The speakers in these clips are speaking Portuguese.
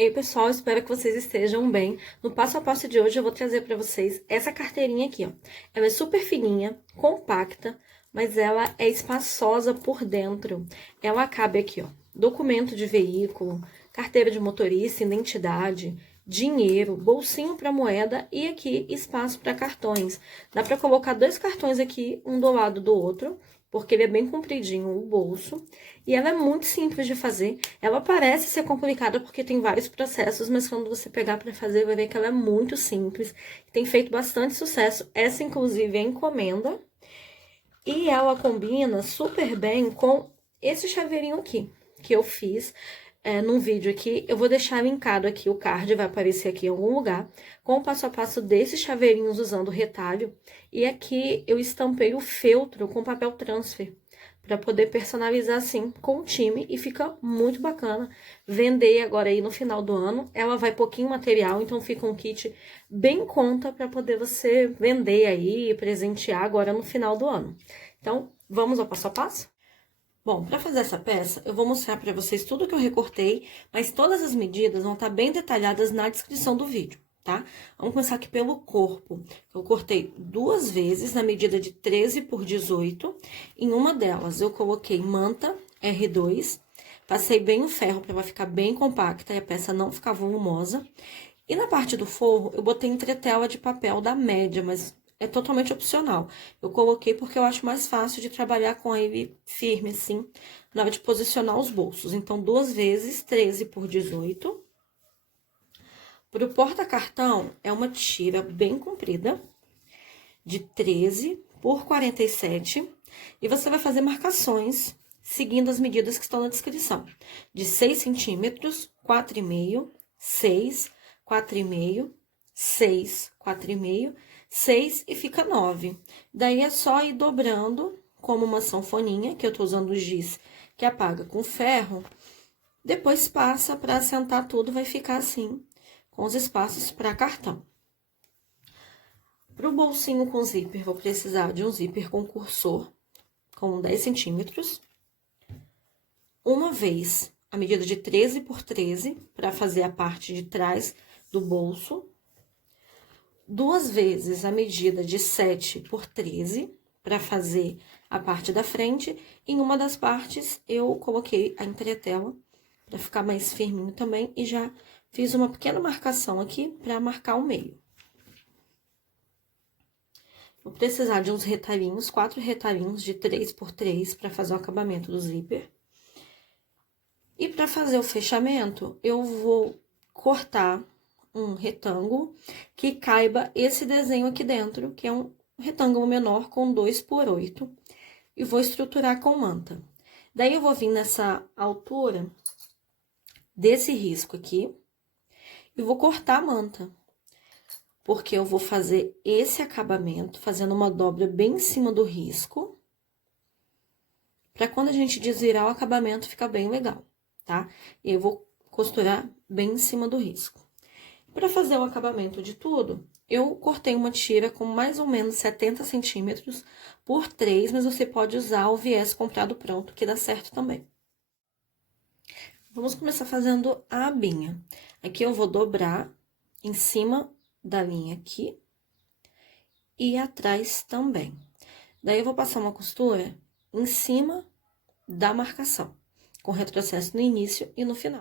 Ei, pessoal, espero que vocês estejam bem. No passo a passo de hoje eu vou trazer para vocês essa carteirinha aqui, ó. Ela é super fininha, compacta, mas ela é espaçosa por dentro. Ela cabe aqui, ó, documento de veículo, carteira de motorista, identidade, dinheiro, bolsinho para moeda e aqui espaço para cartões. Dá para colocar 2 cartões aqui, um do lado do outro, porque ele é bem compridinho o bolso. E ela é muito simples de fazer. Ela parece ser complicada porque tem vários processos, mas quando você pegar para fazer, vai ver que ela é muito simples. Tem feito bastante sucesso. Essa, inclusive, é encomenda. E ela combina super bem com esse chaveirinho aqui, que eu fiz num vídeo aqui. Eu vou deixar linkado aqui, o card vai aparecer aqui em algum lugar, com o passo a passo desses chaveirinhos usando o retalho. E aqui eu estampei o feltro com papel transfer, para poder personalizar assim com o time e fica muito bacana. Vender agora aí no final do ano. Ela vai pouquinho material, então fica um kit bem em conta para poder você vender aí, presentear agora no final do ano. Então, vamos ao passo a passo? Bom, para fazer essa peça, eu vou mostrar para vocês tudo que eu recortei, mas todas as medidas vão estar bem detalhadas na descrição do vídeo, tá? Vamos começar aqui pelo corpo. Eu cortei 2 vezes na medida de 13 por 18. Em uma delas, eu coloquei manta R2, passei bem o ferro para ela ficar bem compacta e a peça não ficar volumosa. E na parte do forro, eu botei entretela de papel da média, mas é totalmente opcional. Eu coloquei porque eu acho mais fácil de trabalhar com ele firme, assim, na hora de posicionar os bolsos. Então, 2 vezes, 13 por 18. Para o porta-cartão, é uma tira bem comprida, de 13 por 47. E você vai fazer marcações, seguindo as medidas que estão na descrição. De 6 centímetros, 4,5, 6, 4,5, 6, 4,5, 6 e fica 9. Daí é só ir dobrando, como uma sanfoninha, que eu tô usando o giz, que apaga com ferro. Depois passa para assentar tudo, vai ficar assim, com os espaços para cartão. Para o bolsinho com zíper, vou precisar de um zíper com cursor, com 10 centímetros. Uma vez a medida de 13 por 13, para fazer a parte de trás do bolso. 2 vezes a medida de 7 por 13, para fazer a parte da frente. Em uma das partes, eu coloquei a entretela, para ficar mais firminho também, e já fiz uma pequena marcação aqui, para marcar o meio. Vou precisar de uns retalhinhos, 4 retalhinhos de 3 por 3, para fazer o acabamento do zíper. E para fazer o fechamento, eu vou cortar um retângulo que caiba esse desenho aqui dentro, que é um retângulo menor com 2 por 8, e vou estruturar com manta. Daí, eu vou vir nessa altura desse risco aqui e vou cortar a manta, porque eu vou fazer esse acabamento, fazendo uma dobra bem em cima do risco, para quando a gente desvirar o acabamento ficar bem legal, tá? E eu vou costurar bem em cima do risco. Para fazer o acabamento de tudo, eu cortei uma tira com mais ou menos 70 centímetros por 3, mas você pode usar o viés comprado pronto, que dá certo também. Vamos começar fazendo a abinha. Aqui eu vou dobrar em cima da linha aqui e atrás também. Daí, eu vou passar uma costura em cima da marcação, com retrocesso no início e no final.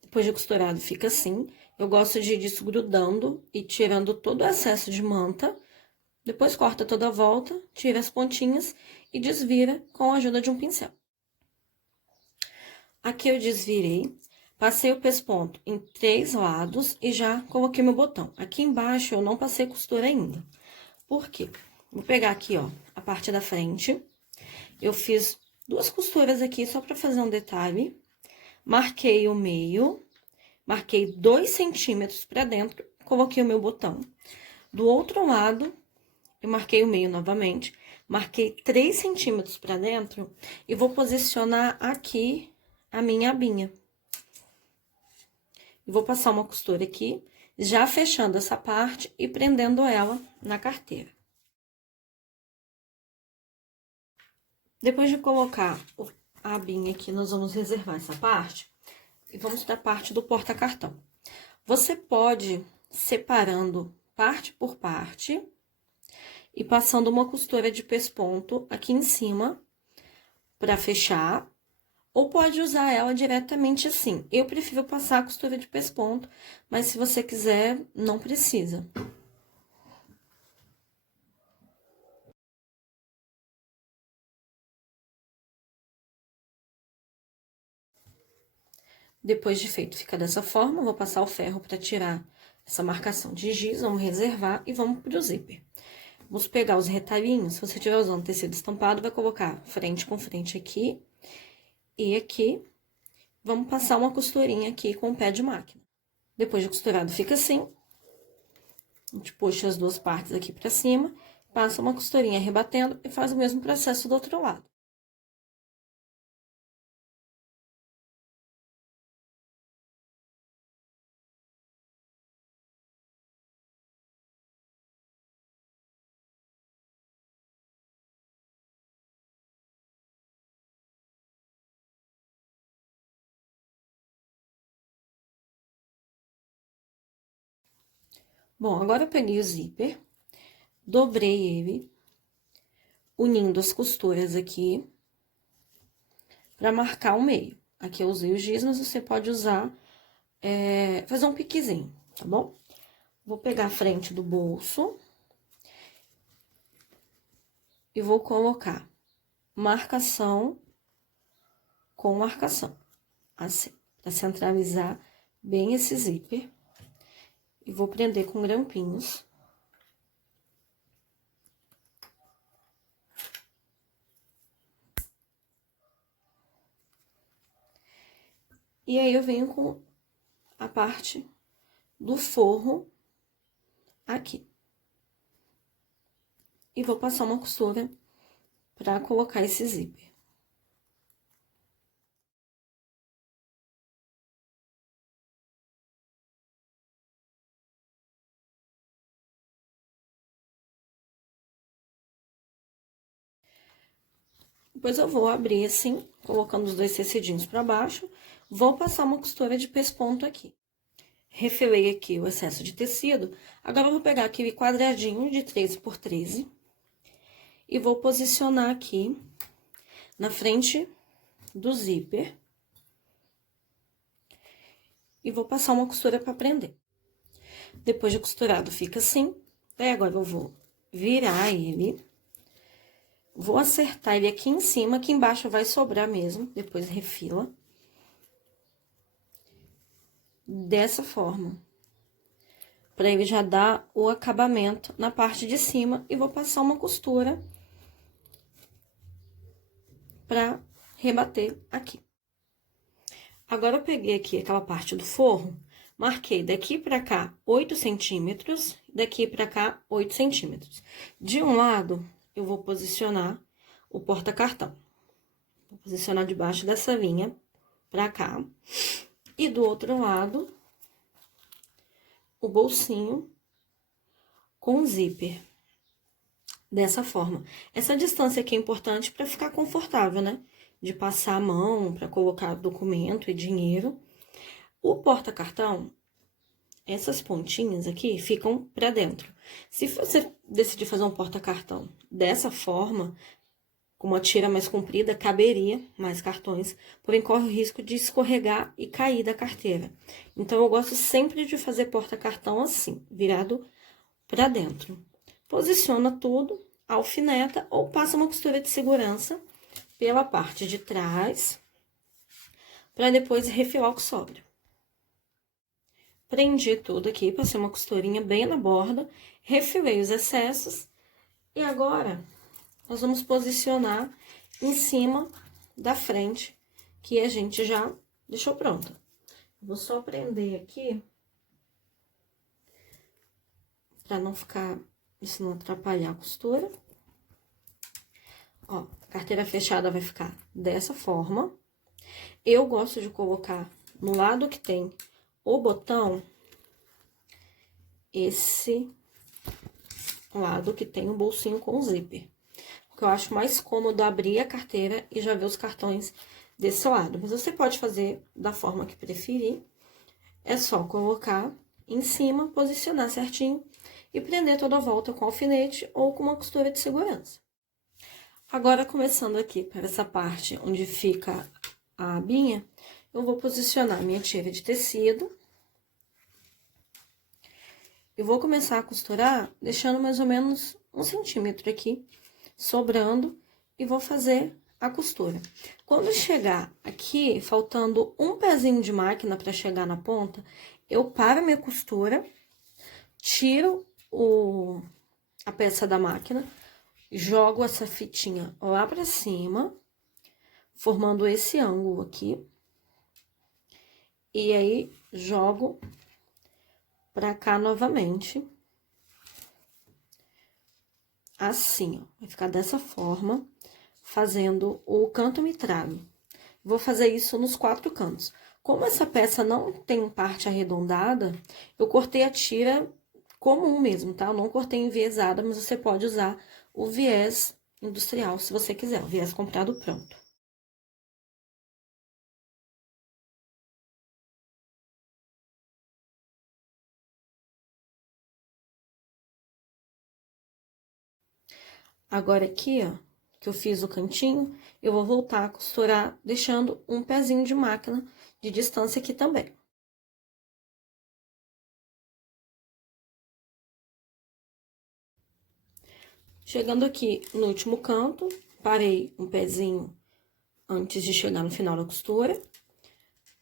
Depois de costurado, fica assim. Eu gosto de ir desgrudando e tirando todo o excesso de manta. Depois corta toda a volta, tira as pontinhas e desvira com a ajuda de um pincel. Aqui eu desvirei, passei o pesponto em 3 lados e já coloquei meu botão. Aqui embaixo eu não passei costura ainda. Por quê? Vou pegar aqui, ó, a parte da frente. Eu fiz 2 costuras aqui só pra fazer um detalhe. Marquei o meio, marquei 2 centímetros pra dentro, coloquei o meu botão. Do outro lado, eu marquei o meio novamente, marquei 3 centímetros pra dentro e vou posicionar aqui a minha abinha. E vou passar uma costura aqui, já fechando essa parte e prendendo ela na carteira. Depois de colocar a abinha aqui, nós vamos reservar essa parte e vamos para a parte do porta-cartão. Você pode separando parte por parte e passando uma costura de pesponto aqui em cima para fechar, ou pode usar ela diretamente assim. Eu prefiro passar a costura de pesponto, mas se você quiser, não precisa. Depois de feito, fica dessa forma. Vou passar o ferro para tirar essa marcação de giz, vamos reservar e vamos pro zíper. Vamos pegar os retalhinhos, se você estiver usando tecido estampado, vai colocar frente com frente aqui e aqui. Vamos passar uma costurinha aqui com o pé de máquina. Depois de costurado, fica assim. A gente puxa as duas partes aqui pra cima, passa uma costurinha rebatendo e faz o mesmo processo do outro lado. Bom, agora eu peguei o zíper, dobrei ele, unindo as costuras aqui, pra marcar o meio. Aqui eu usei o giz, mas você pode usar, fazer um piquezinho, tá bom? Vou pegar a frente do bolso e vou colocar marcação com marcação, assim, pra centralizar bem esse zíper. E vou prender com grampinhos. E aí, eu venho com a parte do forro aqui. E vou passar uma costura pra colocar esse zíper. Depois eu vou abrir assim, colocando os dois tecidinhos pra baixo. Vou passar uma costura de pesponto aqui. Refilei aqui o excesso de tecido. Agora, eu vou pegar aquele quadradinho de 13 por 13 e vou posicionar aqui na frente do zíper. E vou passar uma costura pra prender. Depois de costurado, fica assim. Aí, agora eu vou virar ele. Vou acertar ele aqui em cima, aqui embaixo vai sobrar mesmo, depois refila. Dessa forma. Pra ele já dar o acabamento na parte de cima e vou passar uma costura pra rebater aqui. Agora, eu peguei aqui aquela parte do forro, marquei daqui pra cá 8 centímetros, daqui pra cá 8 centímetros. De um lado, eu vou posicionar o porta-cartão. Vou posicionar debaixo dessa linha pra cá. E do outro lado, o bolsinho com zíper. Dessa forma. Essa distância aqui é importante pra ficar confortável, né? De passar a mão, pra colocar documento e dinheiro. O porta-cartão, essas pontinhas aqui ficam pra dentro. Se você decidir fazer um porta-cartão dessa forma, com uma tira mais comprida, caberia mais cartões, porém corre o risco de escorregar e cair da carteira. Então, eu gosto sempre de fazer porta-cartão assim, virado pra dentro. Posiciona tudo, alfineta ou passa uma costura de segurança pela parte de trás, pra depois refilar o que sobra. Prendi tudo aqui, passei uma costurinha bem na borda, refilei os excessos e agora nós vamos posicionar em cima da frente que a gente já deixou pronta. Vou só prender aqui pra não ficar, isso não atrapalhar a costura. Ó, a carteira fechada vai ficar dessa forma. Eu gosto de colocar no lado que tem o botão, esse lado que tem o bolsinho com zíper. porque eu acho mais cômodo abrir a carteira e já ver os cartões desse lado. Mas você pode fazer da forma que preferir. É só colocar em cima, posicionar certinho e prender toda a volta com alfinete ou com uma costura de segurança. Agora, começando aqui para essa parte onde fica a abinha, eu vou posicionar minha tira de tecido. Eu vou começar a costurar deixando mais ou menos 1 centímetro aqui, sobrando, e vou fazer a costura. Quando chegar aqui, faltando um pezinho de máquina para chegar na ponta, eu paro a minha costura, tiro a peça da máquina, jogo essa fitinha lá pra cima, formando esse ângulo aqui. E aí, jogo pra cá novamente. Assim, ó. Vai ficar dessa forma, fazendo o canto mitralho. Vou fazer isso nos 4 cantos. Como essa peça não tem parte arredondada, eu cortei a tira comum mesmo, tá? Eu não cortei enviesada, mas você pode usar o viés industrial, se você quiser, o viés comprado pronto. Agora aqui, ó, que eu fiz o cantinho, eu vou voltar a costurar, deixando um pezinho de máquina de distância aqui também. Chegando aqui no último canto, parei um pezinho antes de chegar no final da costura.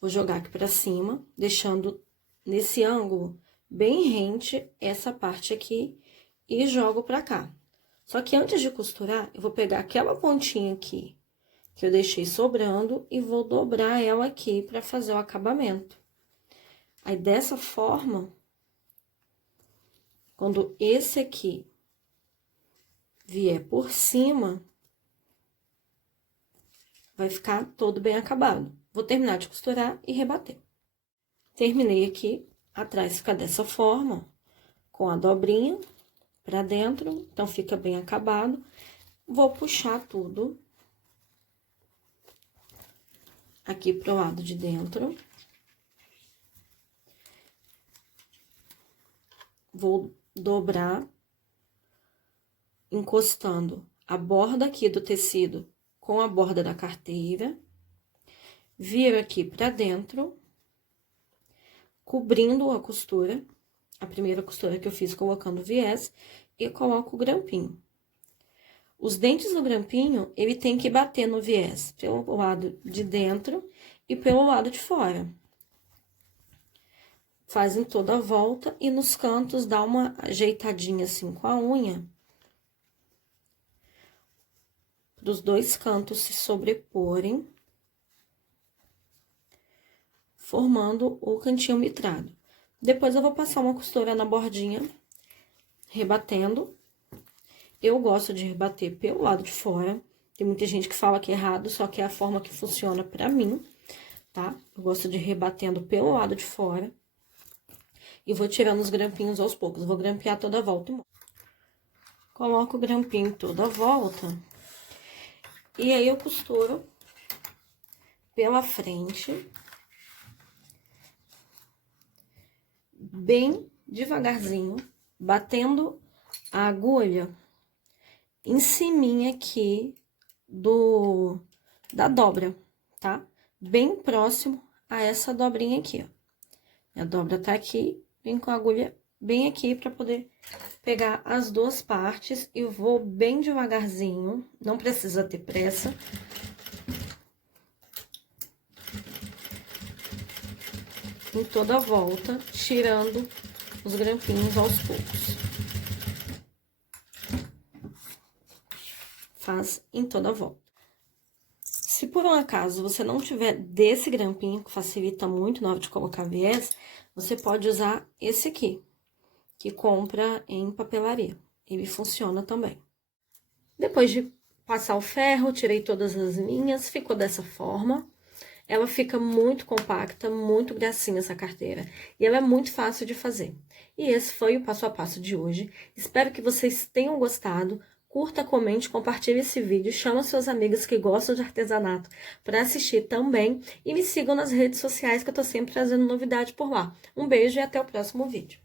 Vou jogar aqui pra cima, deixando nesse ângulo bem rente essa parte aqui e jogo pra cá. Só que antes de costurar, eu vou pegar aquela pontinha aqui que eu deixei sobrando e vou dobrar ela aqui pra fazer o acabamento. Aí, dessa forma, quando esse aqui vier por cima, vai ficar todo bem acabado. Vou terminar de costurar e rebater. Terminei aqui, atrás fica dessa forma, com a dobrinha pra dentro, então fica bem acabado. Vou puxar tudo aqui pro lado de dentro. Vou dobrar, encostando a borda aqui do tecido com a borda da carteira. Viro aqui pra dentro, cobrindo a costura, a primeira costura que eu fiz colocando viés, e coloco o grampinho. Os dentes do grampinho, ele tem que bater no viés pelo lado de dentro e pelo lado de fora. Faz em toda a volta e nos cantos dá uma ajeitadinha assim com a unha, para os 2 cantos se sobreporem, formando o cantinho mitrado. Depois eu vou passar uma costura na bordinha, rebatendo. Eu gosto de rebater pelo lado de fora. Tem muita gente que fala que é errado, só que é a forma que funciona pra mim, tá? Eu gosto de rebatendo pelo lado de fora. E vou tirando os grampinhos aos poucos. Vou grampear toda a volta. Coloco o grampinho toda a volta. E aí, eu costuro pela frente, bem devagarzinho, batendo a agulha em ciminha aqui da dobra, tá? Bem próximo a essa dobrinha aqui, ó. A dobra tá aqui, vem com a agulha bem aqui pra poder pegar as 2 partes e vou bem devagarzinho, não precisa ter pressa. Em toda a volta, tirando os grampinhos aos poucos. Faz em toda a volta. Se por um acaso você não tiver desse grampinho, que facilita muito na hora de colocar viés, você pode usar esse aqui, que compra em papelaria. Ele funciona também. Depois de passar o ferro, tirei todas as linhas, ficou dessa forma. Ela fica muito compacta, muito gracinha essa carteira. E ela é muito fácil de fazer. E esse foi o passo a passo de hoje. Espero que vocês tenham gostado. curta, comente, compartilhe esse vídeo, chama seus amigos que gostam de artesanato para assistir também e me sigam nas redes sociais que eu tô sempre trazendo novidade por lá. Um beijo e até o próximo vídeo.